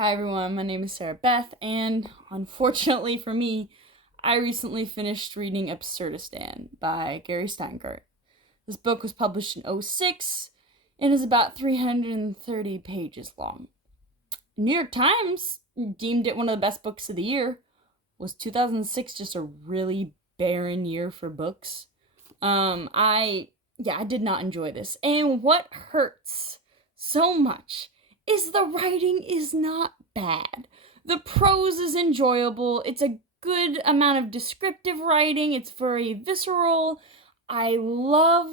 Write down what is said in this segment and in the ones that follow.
Hi everyone, my name is Sarah Beth, and unfortunately for me, I recently finished reading Absurdistan by Shteyngart. This book was published in '06 and is about 330 pages long. New York Times deemed it one of the best books of the year. Was 2006 just a really barren year for books? I did not enjoy this. And what hurts so much is the writing is not bad. The prose is enjoyable. It's a good amount of descriptive writing. It's very visceral. I love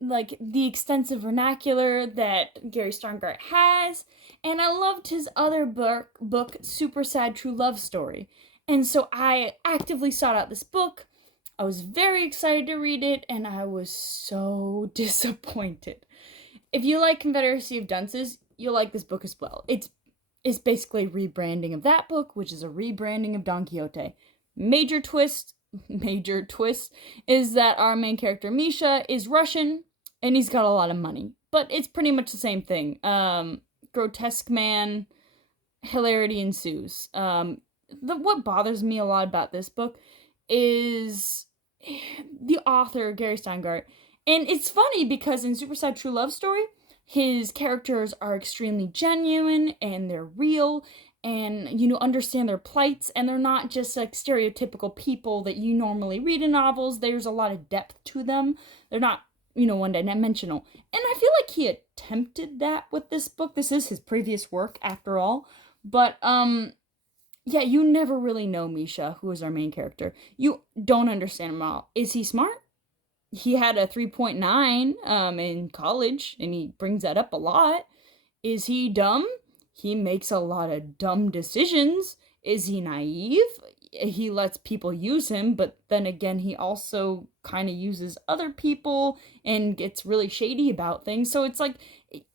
the extensive vernacular that Gary Shteyngart has, and I loved his other book Super Sad True Love Story. And so I actively sought out this book. I was very excited to read it, and I was so disappointed. If you like Confederacy of Dunces, you'll like this book as well. It's basically a rebranding of that book, which is a rebranding of Don Quixote. Major twist is that our main character, Misha, is Russian, and he's got a lot of money. But it's pretty much the same thing. Grotesque man, hilarity ensues. What bothers me a lot about this book is the author, Gary Shteyngart. And it's funny because in Super Sad True Love Story, his characters are extremely genuine and they're real and understand their plights, and they're not just like stereotypical people that you normally read in novels. There's a lot of depth to them. They're not, one dimensional. And I feel like he attempted that with this book. This is his previous work after all. But yeah, you never really know Misha, who is our main character. You don't understand him at all. Is he smart? He had a 3.9 in college, and he brings that up a lot. Is he dumb? He makes a lot of dumb decisions. Is he naive? He lets people use him, but then again, he also kind of uses other people and gets really shady about things. So it's like,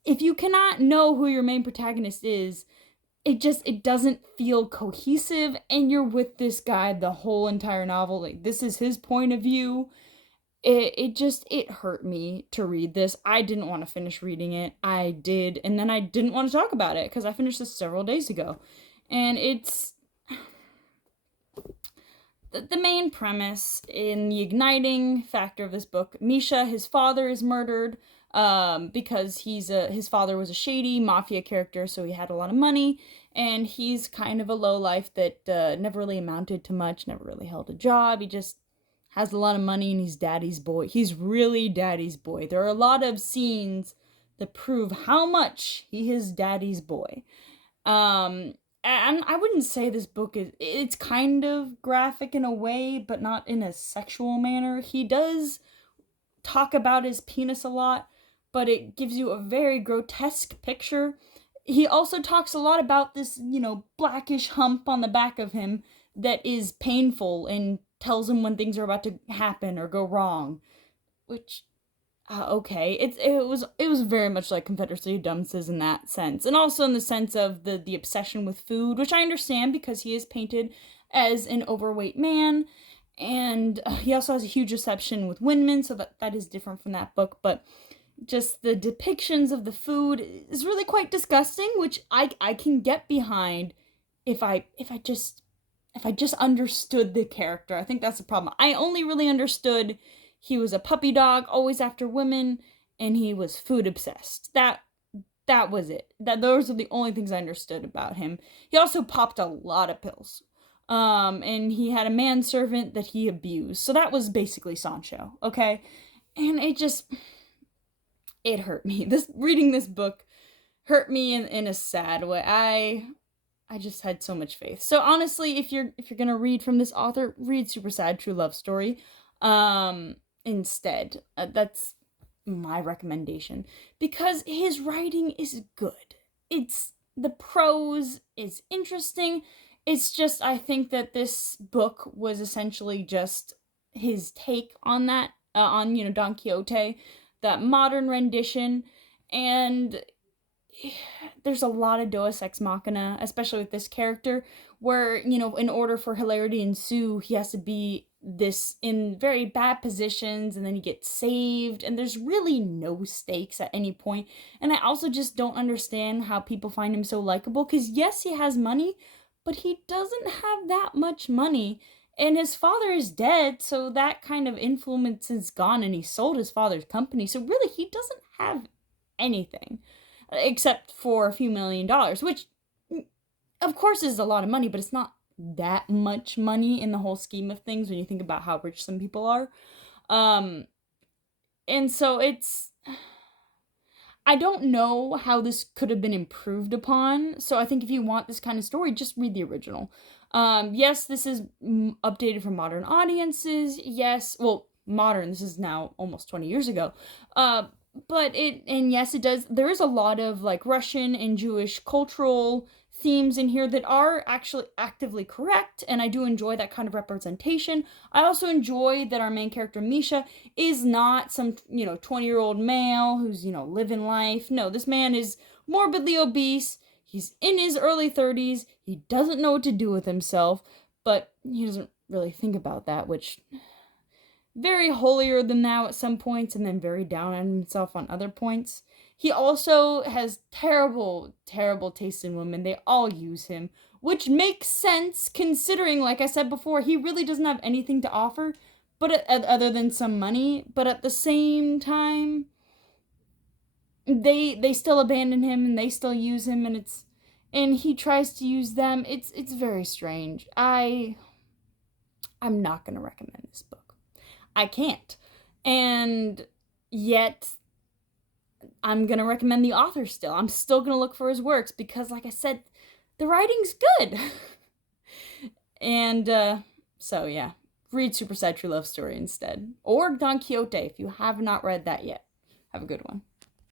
if you cannot know who your main protagonist is, it doesn't feel cohesive, and you're with this guy the whole entire novel. Like, this is his point of view. It hurt me to read this. I didn't want to finish reading it. I did, and then I didn't want to talk about it because I finished this several days ago. And it's the main premise in the igniting factor of this book. Misha, his father, is murdered because his father was a shady mafia character, so he had a lot of money, and he's kind of a low life that never really amounted to much, never really held a job. He just has a lot of money, and he's daddy's boy. He's really daddy's boy. There are a lot of scenes that prove how much he is daddy's boy. And I wouldn't say this book it's kind of graphic in a way, but not in a sexual manner. He does talk about his penis a lot, but it gives you a very grotesque picture. He also talks a lot about this, blackish hump on the back of him that is painful and tells him when things are about to happen or go wrong, which okay, it was very much like Confederacy of Dunces in that sense, and also in the sense of the obsession with food, which I understand because he is painted as an overweight man, and he also has a huge obsession with women, so that is different from that book. But just the depictions of the food is really quite disgusting, which I can get behind if I just understood the character. I think that's the problem. I only really understood he was a puppy dog, always after women, and he was food obsessed. That was it. Those are the only things I understood about him. He also popped a lot of pills. And he had a manservant that he abused. So that was basically Sancho, okay? And it hurt me. Reading this book hurt me in a sad way. I just had so much faith. So honestly, if you're gonna read from this author, read Super Sad True Love Story instead. That's my recommendation, because his writing is good. The prose is interesting. It's just, I think that this book was essentially just his take on that, on Don Quixote, that modern rendition, and there's a lot of Deus Ex Machina, especially with this character, where, you know, in order for hilarity to ensue, he has to be this in very bad positions, and then he gets saved, and there's really no stakes at any point. And I also just don't understand how people find him so likable, because yes, he has money, but he doesn't have that much money. And his father is dead, so that kind of influence is gone, and he sold his father's company. So really, he doesn't have anything except for a few $1,000,000, which of course is a lot of money, but it's not that much money in the whole scheme of things when you think about how rich some people are. And so I don't know how this could have been improved upon. So I think if you want this kind of story, just read the original. Yes, this is updated for modern audiences. Yes, well, modern, this is now almost 20 years ago. But yes, it does. There is a lot of like Russian and Jewish cultural themes in here that are actually actively correct, and I do enjoy that kind of representation. I also enjoy that our main character, Misha, is not some, 20-year-old male who's, living life. No, this man is morbidly obese. He's in his early 30s. He doesn't know what to do with himself, but he doesn't really think about that, which very holier than thou at some points, and then very down on himself on other points. He also has terrible, terrible taste in women. They all use him, which makes sense considering, like I said before, he really doesn't have anything to offer, but other than some money. But at the same time, they still abandon him, and they still use him, and he tries to use them. It's very strange. I'm not gonna recommend this book. I can't. And yet, I'm going to recommend the author still. I'm still going to look for his works because, like I said, the writing's good. And so, yeah, read Super Sad True Love Story instead. Or Don Quixote if you have not read that yet. Have a good one.